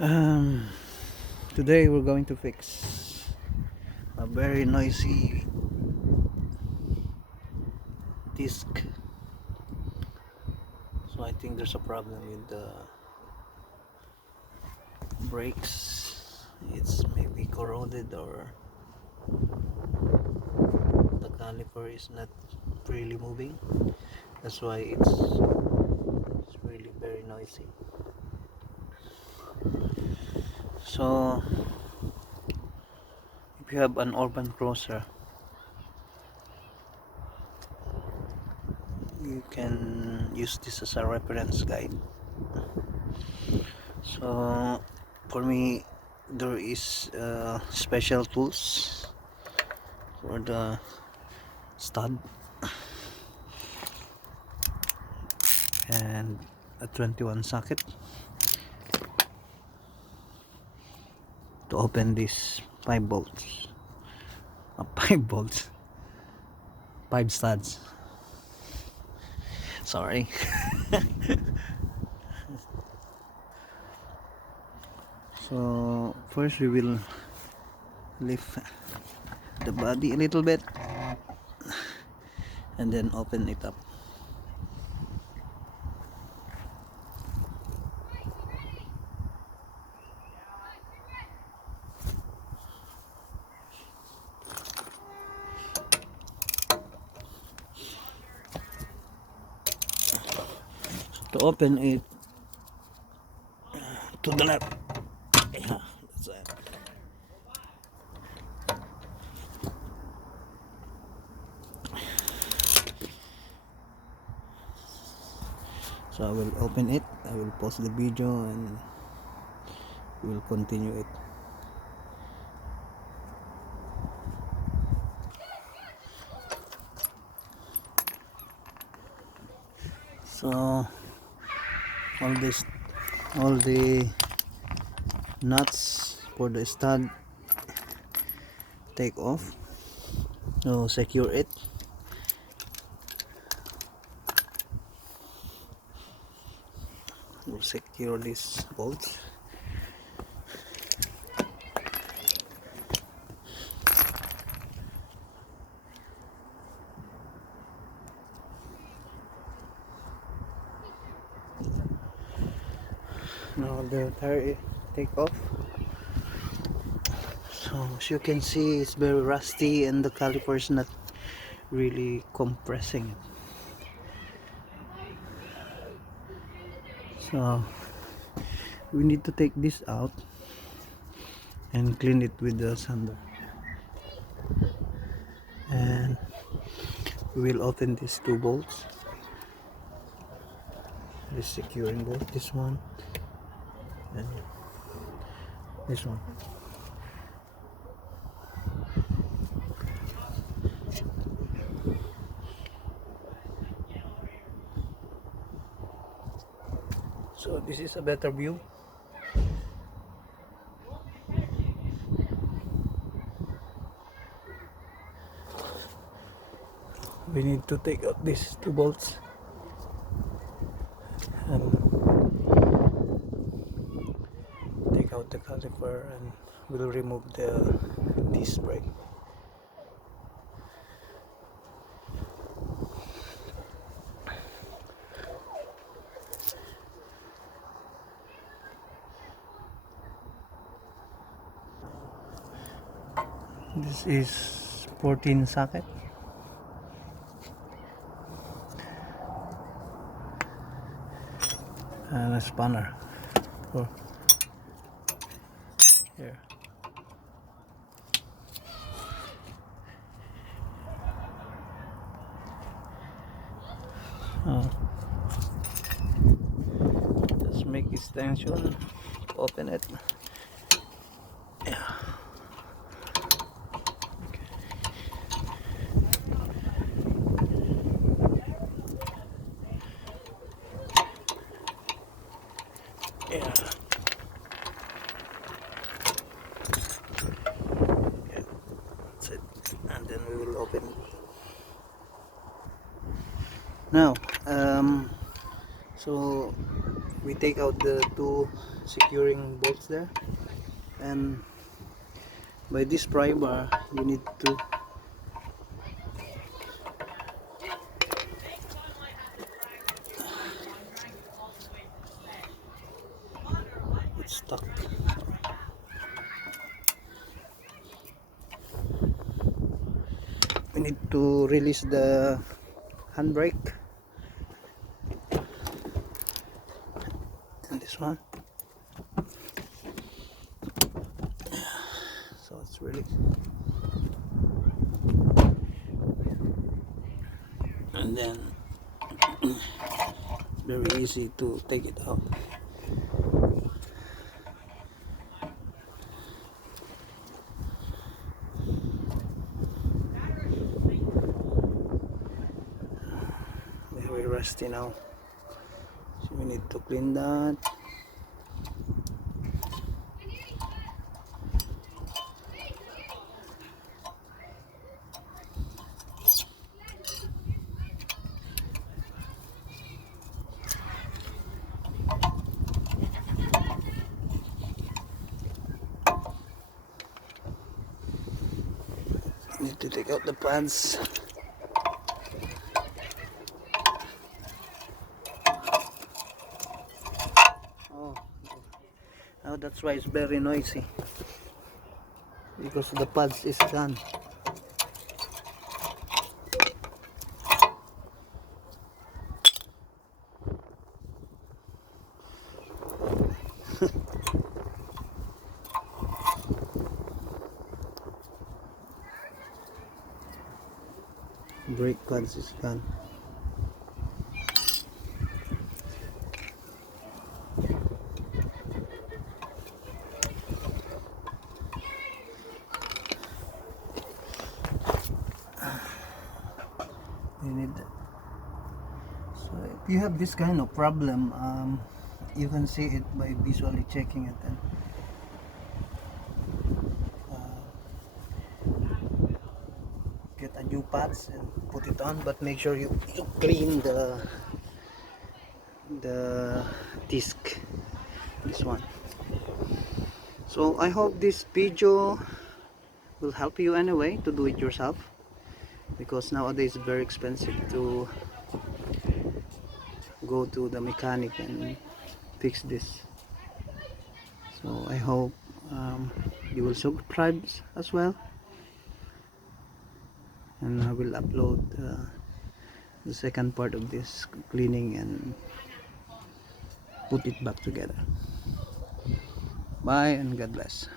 Um, Today we're going to fix a very noisy disc. So I think there's a problem with the brakes. It's maybe corroded or the caliper is not really moving. That's why it's really very noisy. So if you have an urban cruiser, you can use this as a reference guide. So for me, there is special tools for the stud and a 21 socket to open these 5 bolts, 5 bolts, 5 studs, sorry. So first we will lift the body a little bit and then open it up. To open it to the left, yeah, that's it. So I will open it, I will pause the video and we will continue it. So all this, all the nuts for the stud take off. So secure it. We'll secure this bolt. Now the tire take off. So as you can see, it's very rusty and the caliper is not really compressing it. So we need to take this out and clean it with the sander. And we will open these 2 bolts. This securing bolt, this one and this one. So this is a better view. We need to take out these 2 bolts and take out the caliper, and we'll remove the disc brake. This is 14 socket. And a spanner for here. Oh. Just make extension, open it. Yeah. Yeah. Yeah, that's it. And then we will open it. Now, so we take out the two securing bolts there, and by this pry bar you need to it's stuck. We need to release the handbrake and this one, so it's really, and then very easy to take it out. Very rusty now, so we need to clean that. Need to take out the pads. Oh, that's why it's very noisy, because the pads is gone. Brake pads is gone. You need that. So if you have this kind of problem, you can see it by visually checking it, and get a new pads and put it on, but make sure you clean the disc, this one. So I hope this video will help you anyway to do it yourself, because nowadays it's very expensive to go to the mechanic and fix this. So I hope you will subscribe as well, and I will upload the second part of this cleaning and put it back together. Bye and God bless.